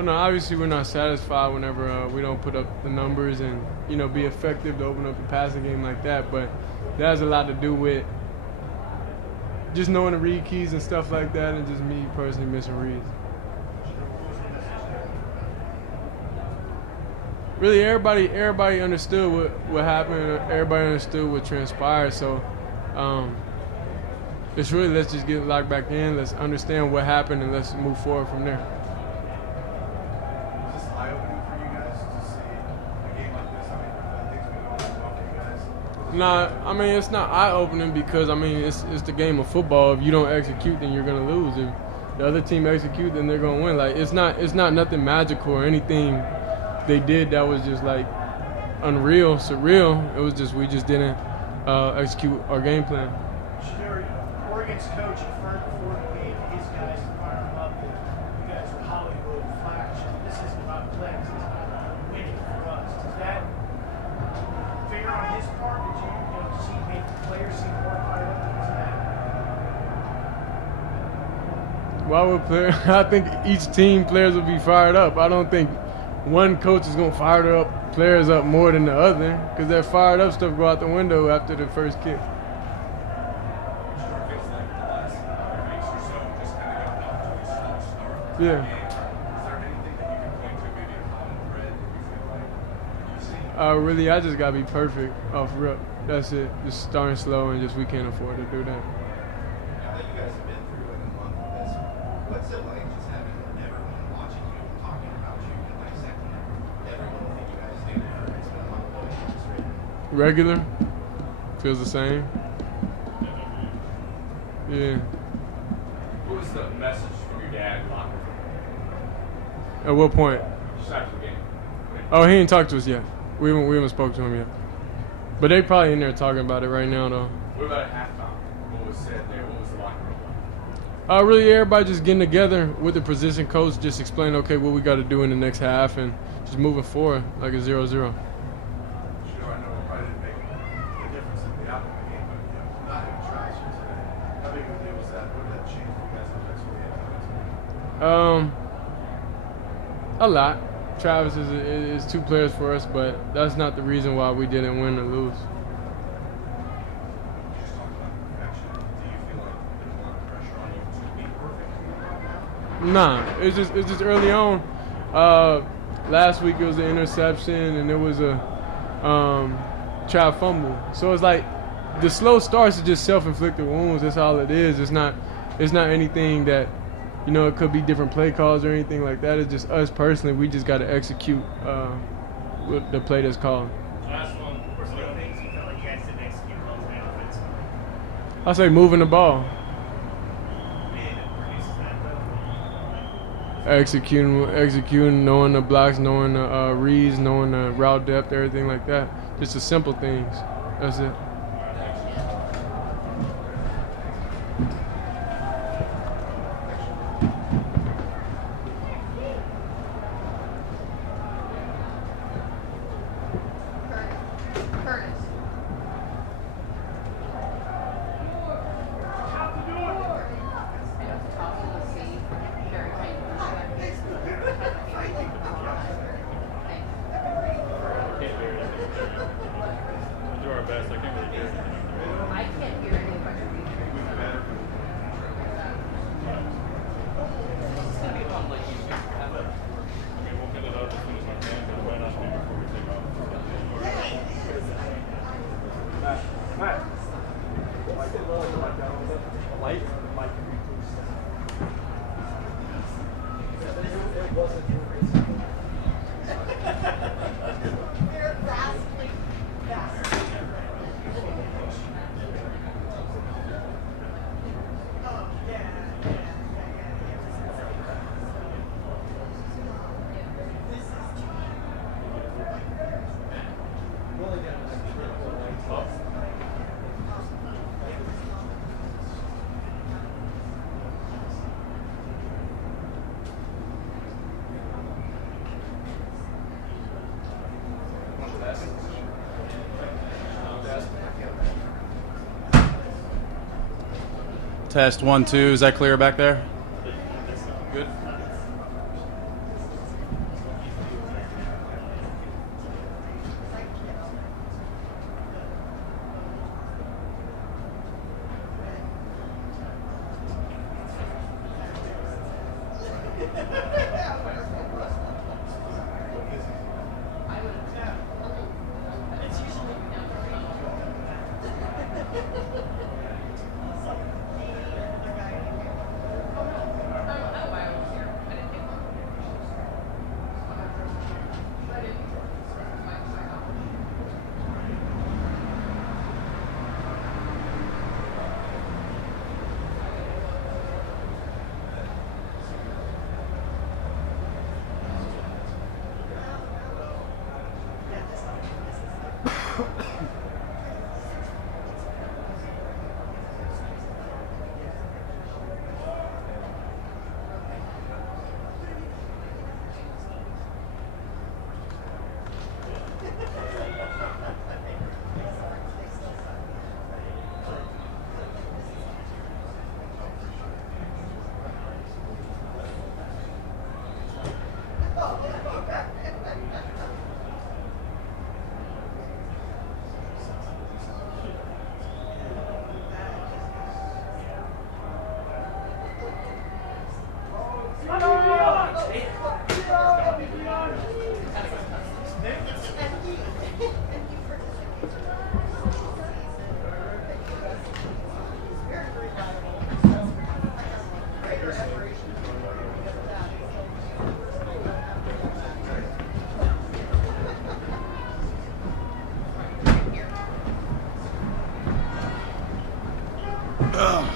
Oh no, obviously we're not satisfied whenever we don't put up the numbers and be effective to open up the passing game like that. But that has a lot to do with just knowing the read keys and stuff like that, and just me personally missing reads. Really, everybody understood what happened. Everybody understood what transpired. So it's really, let's just get locked back in. Let's understand what happened and let's move forward from there. Is this eye-opening for you guys to see a game like this? I mean, things been going well for you guys. Nah, I mean, it's not eye-opening because, I mean, it's the game of football. If you don't execute, then you're going to lose. If the other team execute, then they're going to win. Like, it's not nothing magical or anything they did that was just, like, unreal, surreal. It was just we just didn't execute our game plan. Oregon's coach affirmed before the game his guys to fire him up. You guys are Hollywood Flash. This isn't about clicks. It's about winning for us. Does that figure on his part? Did you see make the players seem more fired up because of that? Why would players? I think each team players will be fired up. I don't think one coach is going to fire up players up more than the other, because that fired up stuff go out the window after the first kick. Yeah. Is there anything that you can point to, maybe a common thread that you feel like you've seen? Really, I just gotta be perfect off rip. That's it. Just starting slow and just we can't afford to do that. Now that you guys have been through like a month of this, what's it like just having everyone watching you and talking about you and dissecting everyone that you guys do? It's been a month of straight. Regular. Feels the same. Yeah. What was the message from your dad in the locker room? At what point? Just after the game. Oh, he ain't talked to us yet. We haven't spoke to him yet. But they probably in there talking about it right now, though. What about at halftime? What was said there? What was the locker room like? Really, everybody just getting together with the position coach, just explaining, okay, what we got to do in the next half, and just moving forward like a 0-0. Sure, I know it probably didn't make a difference in the outcome of the game, but not having tries here today. How big of a deal was that? What did that change for you guys on the next week? A lot. Travis is two players for us, but that's not the reason why we didn't win or lose. You just talked about perfection. Do you feel like there's a lot of pressure on you to be perfect? Nah, it's just early on. Last week it was an interception and it was a try fumble. So it's like the slow starts are just self-inflicted wounds. That's all it is. It's not anything that, it could be different play calls or anything like that. It's just us personally. We just got to execute the play that's called. Last one. What some of the things you felt like you guys didn't execute well today offensively? I say moving the ball. Executing, knowing the blocks, knowing the reads, knowing the route depth, everything like that. Just the simple things. That's it. Test 1, 2. Is that clear back there? Good.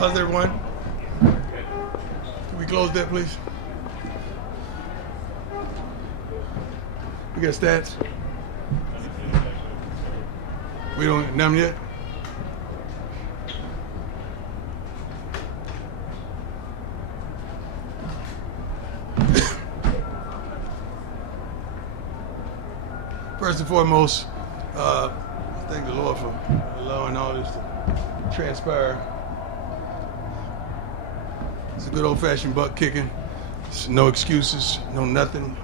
How's everyone? Can we close that, please? We got stats? We don't none yet? First and foremost, thank the Lord for allowing all this to transpire. It's a good old-fashioned butt kicking. It's no excuses, no nothing.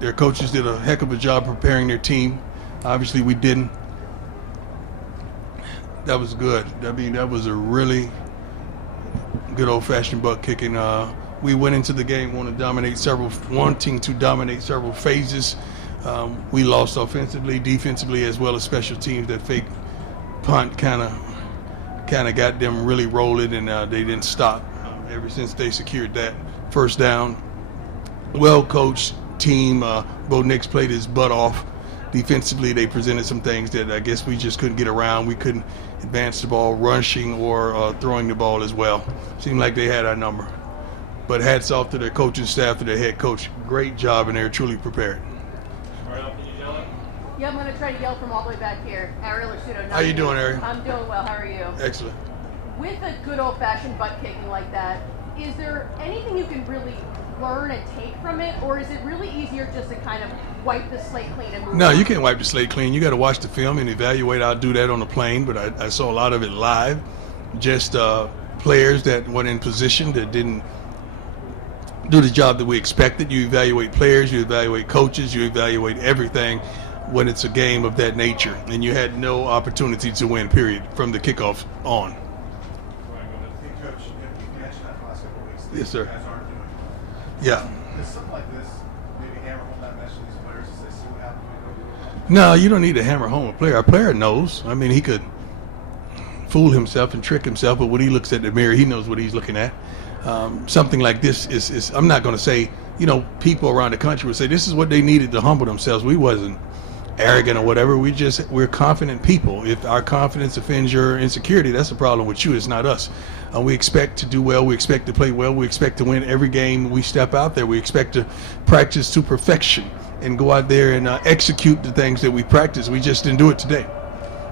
Their coaches did a heck of a job preparing their team. Obviously, we didn't. That was good. I mean, that was a really good old-fashioned butt kicking. We went into the game wanting to dominate several phases. We lost offensively, defensively, as well as special teams. That fake punt kind of got them really rolling, and they didn't stop ever since they secured that first down. Well-coached team. Bo Nix played his butt off. Defensively, they presented some things that I guess we just couldn't get around. We couldn't advance the ball, rushing or throwing the ball as well. Seemed like they had our number. But hats off to their coaching staff, to their head coach. Great job, and they're truly prepared. Yeah, I'm going to try to yell from all the way back here. Ariel Arsuto. How you doing, Ariel? I'm doing well. How are you? Excellent. With a good old-fashioned butt kicking like that, is there anything you can really learn and take from it, or is it really easier just to kind of wipe the slate clean and move on? No, you can't wipe the slate clean. You got to watch the film and evaluate. I'll do that on the plane, but I saw a lot of it live. Just players that weren't in position, that didn't do the job that we expected. You evaluate players, you evaluate coaches, you evaluate everything when it's a game of that nature, and you had no opportunity to win, period, from the kickoff on. Hey, Coach, you mentioned that the last couple of weeks. Yes, sir. You guys aren't doing. Yeah. Does something like this maybe hammer home that message to these players as they see what happened? No, you don't need to hammer home a player. A player knows. I mean, he could fool himself and trick himself, but when he looks at the mirror, he knows what he's looking at. Something like this is I'm not going to say, people around the country would say this is what they needed to humble themselves. We wasn't arrogant or whatever. We're confident people. If our confidence offends your insecurity, that's the problem with you. It's not us. We expect to do well. We expect to play well. We expect to win every game we step out there. We expect to practice to perfection and go out there and execute the things that we practice. We just didn't do it today.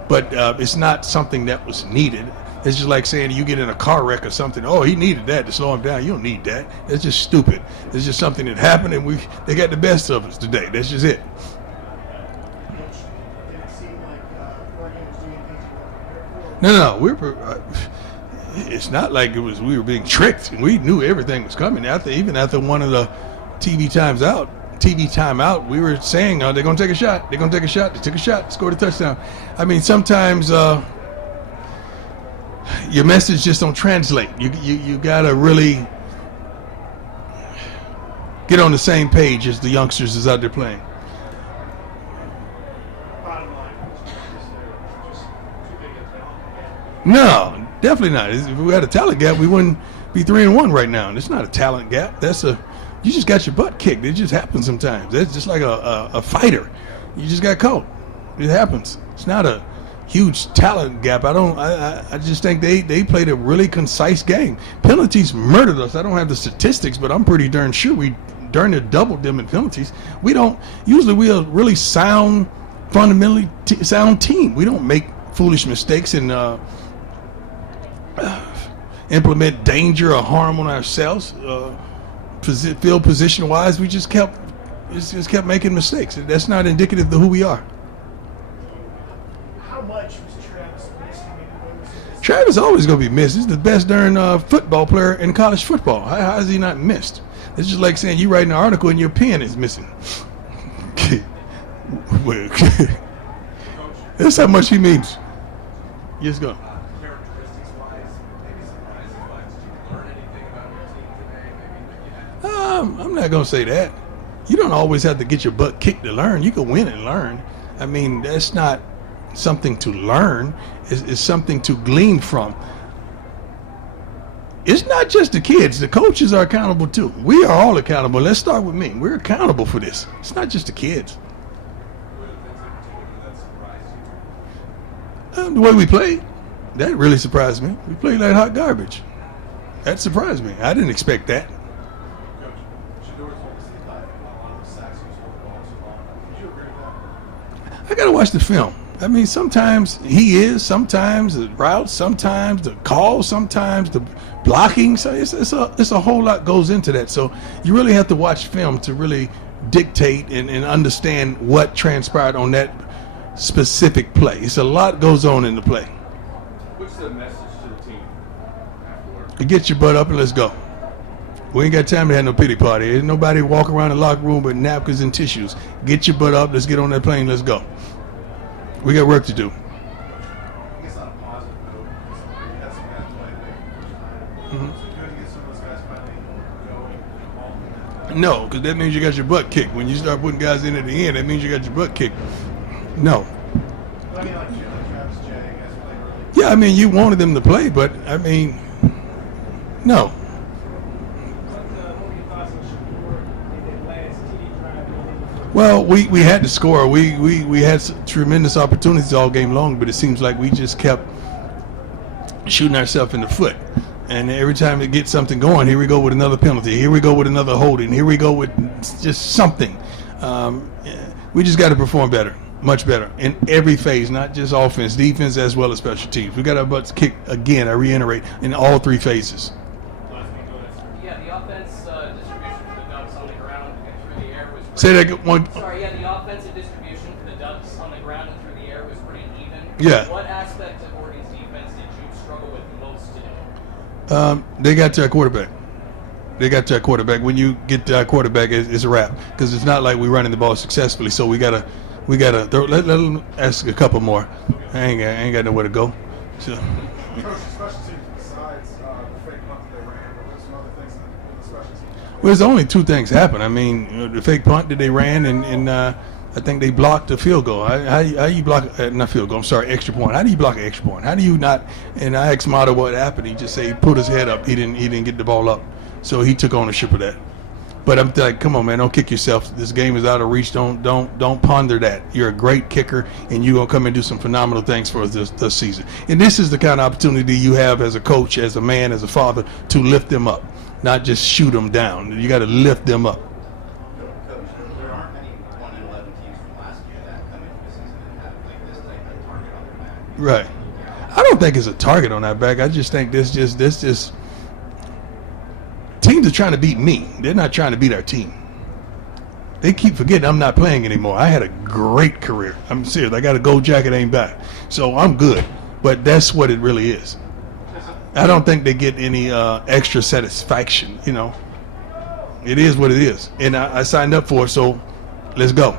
But it's not something that was needed. It's just like saying you get in a car wreck or something. Oh, he needed that to slow him down. You don't need that. It's just stupid. It's just something that happened, and they got the best of us today. That's just it. No. It's not like we were being tricked. We knew everything was coming. Even after one of the TV timeout, we were saying, they're going to take a shot. They're going to take a shot. They took a shot, scored a touchdown. I mean, sometimes your message just don't translate. You got to really get on the same page as the youngsters is out there playing. Bottom line, just too big a talent. No, definitely not. If we had a talent gap, we wouldn't be 3-1 right now. And it's not a talent gap. You just got your butt kicked. It just happens sometimes. It's just like a fighter. You just got caught. It happens. It's not a huge talent gap. I just think they played a really concise game. Penalties murdered us. I don't have the statistics, but I'm pretty darn sure we darn near doubled them in penalties. We are a really sound, fundamentally sound team. We don't make foolish mistakes and implement danger or harm on ourselves. Field position wise, we just kept making mistakes. That's not indicative of who we are. How much was Travis missed? I mean, what was his- Travis always gonna be missed. He's the best darn football player in college football. How is he not missed? It's just like saying you write an article and your pen is missing. Well, that's how much he means. Yes, go. Characteristics-wise, maybe surprises-wise, did you learn anything about your team today? Maybe that you had. I'm not gonna say that. You don't always have to get your butt kicked to learn. You can win and learn. I mean, that's not something to learn. It's something to glean from. It's not just the kids. The coaches are accountable too. We are all accountable. Let's start with me. We're accountable for this. It's not just the kids. What are the things in particular that surprised you? The way we played, that really surprised me. We played like hot garbage. That surprised me. I didn't expect that. Coach, Shador's obviously got a lot of the sacks he's holding the ball so long. Would you agree with that? I gotta watch the film. I mean, sometimes he is, sometimes the routes, sometimes the calls, sometimes the blocking. So it's a whole lot goes into that. So you really have to watch film to really dictate and understand what transpired on that specific play. It's a lot goes on in the play. What's the message to the team afterward? You get your butt up and let's go. We ain't got time to have no pity party. There's nobody walk around the locker room with napkins and tissues. Get your butt up. Let's get on that plane. Let's go. We got work to do. I guess on a positive note, you had some guys play there. Mhm. So good to get some of those guys finally going, involved in that. No, because that means you got your butt kicked. When you start putting guys in at the end, that means you got your butt kicked. No. But I mean, like Travis Jay, guys played early. Yeah, I mean, you wanted them to play, but, I mean, no. What were your thoughts on Shador in that last TD drive? Well, we had to score. We had tremendous opportunities all game long, but it seems like we just kept shooting ourselves in the foot. And every time we get something going, here we go with another penalty. Here we go with another holding. Here we go with just something. We just got to perform better, much better, in every phase, not just offense, defense, as well as special teams. We got our butts kicked again, I reiterate, in all three phases. Yeah, the offense distribution for the Ducks on the ground and through the air was Say that one. Sorry, yeah, the offensive distribution for the Ducks on the ground and through the air was pretty even. Yeah. What aspect of Oregon's defense did you struggle with most today? They got to our quarterback. They got to our quarterback. When you get to our quarterback, it's a wrap because it's not like we're running the ball successfully. So we gotta let them ask a couple more. I ain't got nowhere to go. So. Coach, special teams besides the fake punt that they ran, but there's some other things in the special teams. Well, there's only two things happen. I mean, the fake punt that they ran, and I think they blocked the field goal. How you block not field goal? I'm sorry, extra point. How do you block an extra point? How do you not? And I asked Mata what happened. He just said he put his head up. He didn't get the ball up, so he took ownership of that. But I'm like, come on, man, don't kick yourself. This game is out of reach. Don't ponder that. You're a great kicker, and you're gonna come and do some phenomenal things for us this season. And this is the kind of opportunity you have as a coach, as a man, as a father, to lift them up, not just shoot them down. You got to lift them up. Coach, there aren't many 1-11 teams from last year that come into the season and have like this type of target on their back. Right. I don't think it's a target on our back. I just think this just teams are trying to beat me. They're not trying to beat our team. They keep forgetting I'm not playing anymore. I had a great career. I'm serious. I got a gold jacket, ain't back. So I'm good. But that's what it really is. I don't think they get any extra satisfaction, you know. It is what it is. And I signed up for it, so let's go.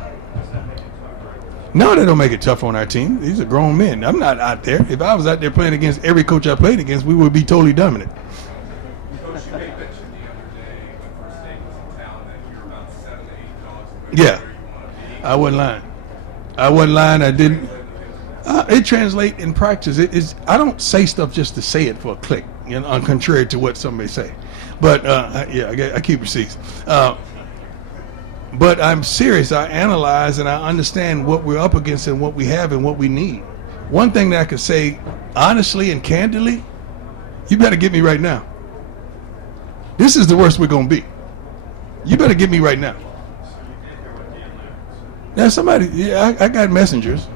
No, they don't make it tough on our team. These are grown men. I'm not out there. If I was out there playing against every coach I played against, we would be totally dominant. Coach, you made mention the other day when first day was in town that you're Yeah, I wasn't lying. I didn't. It translates in practice. I don't say stuff just to say it for a click, you know, contrary to what some may say. But I keep receipts. But I'm serious. I analyze and I understand what we're up against and what we have and what we need. One thing that I could say honestly and candidly, you better get me right now. This is the worst we're going to be. You better get me right now. Now somebody, I got messengers.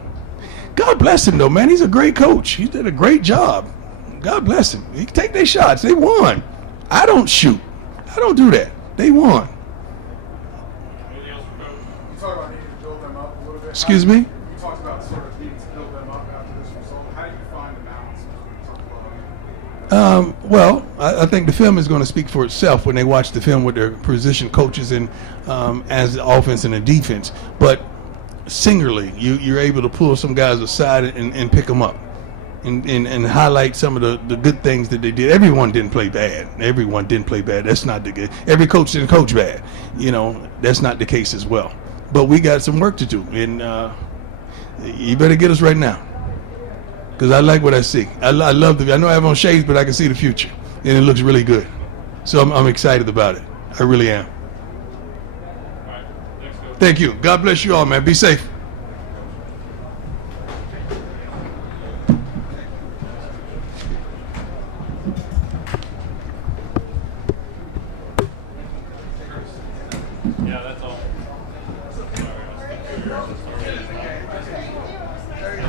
God bless him though, man. He's a great coach. He did a great job. God bless him. He can take their shots. They won. I don't shoot. I don't do that. They won. You talk about needing to build them up a little bit. Excuse me? You talked about sort of needing to build them up after this result. How do you find the balance between Well, I think the film is going to speak for itself when they watch the film with their position coaches and as the offense and the defense. But singularly, you're able to pull some guys aside and pick them up and highlight some of the good things that they did. Everyone didn't play bad. Everyone didn't play bad. That's not the good. Every coach didn't coach bad. You know, that's not the case as well. But we got some work to do, and you better get us right now. Because I like what I see. I love I know I have on shades, but I can see the future, and it looks really good. So I'm excited about it. I really am. Thank you. God bless you all, man. Be safe.